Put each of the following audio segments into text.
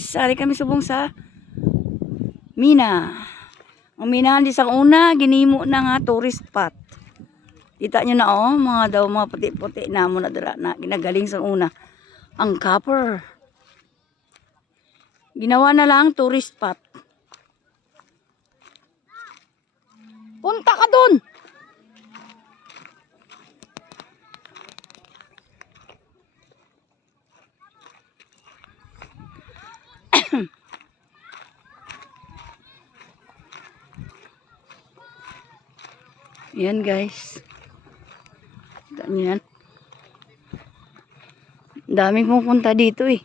Sari kami subong sa Mina. Ang minahan di sa una, ginimo na nga tourist spot. Kita nyo na mga puti-puti na mo na dala na ginagaling sa una. Ang copper. Ginawa na lang tourist spot. Punta ka dun! Yan guys. Kita nyo yan. Daming pupunta dito eh.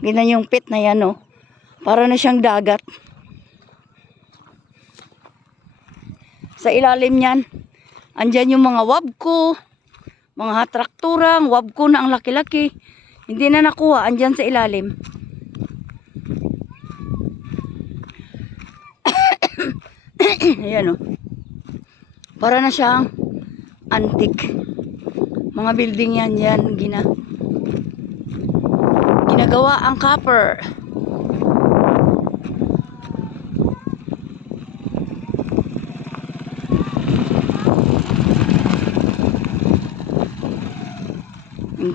Gina yung pit na yan Para na siyang dagat. Sa ilalim niyan, andyan yung mga wabko, mga trakturang, wabko na ang laki-laki. Hindi na nakuha, andyan sa ilalim. Ayan Para na siyang antique. Mga building yan ginagawa ang copper.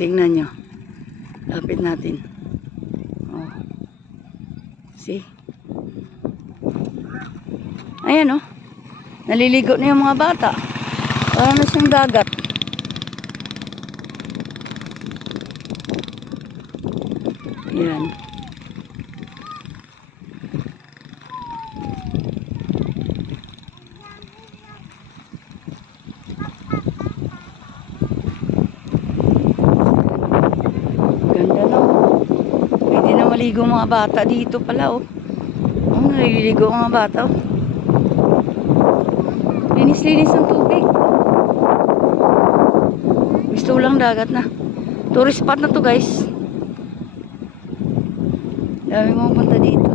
Tingnan nyo. Lapit natin. See? Ayan naliligo na yung mga bata. Para na siyang dagat. Ayan. Ganda Pwede na maligo mga bata dito pala naliligo mga bata Linis-linis ng tubig. Gusto lang dagat na. Tourist spot na to guys. Dami mga punta dito.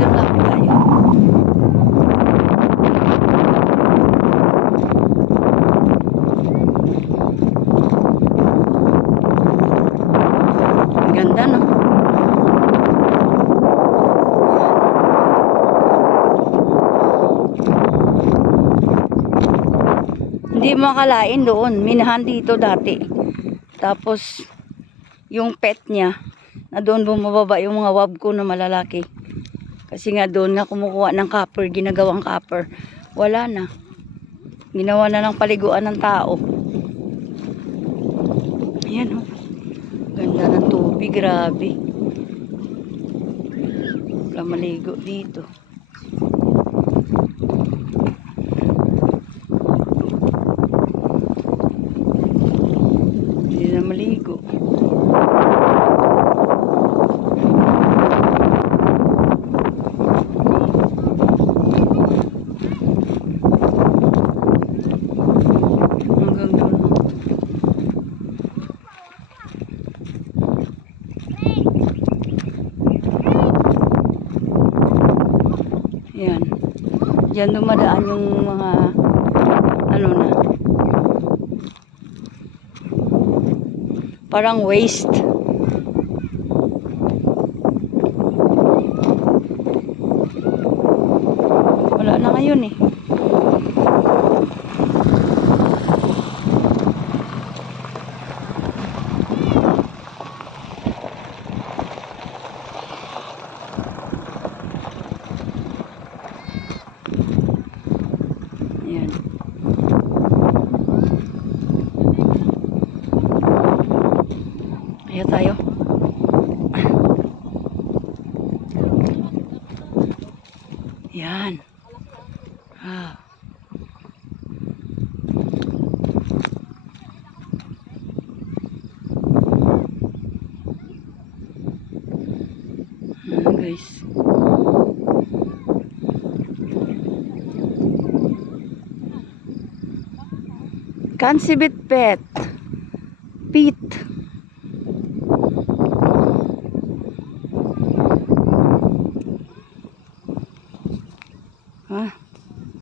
Doon lang tayo. Ang ganda Hindi makalain doon. Minahan dito dati. Tapos yung pet niya na doon bumababa yung mga wabko na malalaki. Kasi nga doon na kumukuha ng copper, ginagawang copper. Wala na. Ginawa na lang paliguan ng tao. Ayan Ganda ng tubig, grabe. Wala maligo dito. Hindi na maligo. Yan. Diyan dumadaan yung mga parang waste. Wala na ngayon Ayan. Kaya tayo. Yan. Guys. Kansibit pet. Pete. Ah.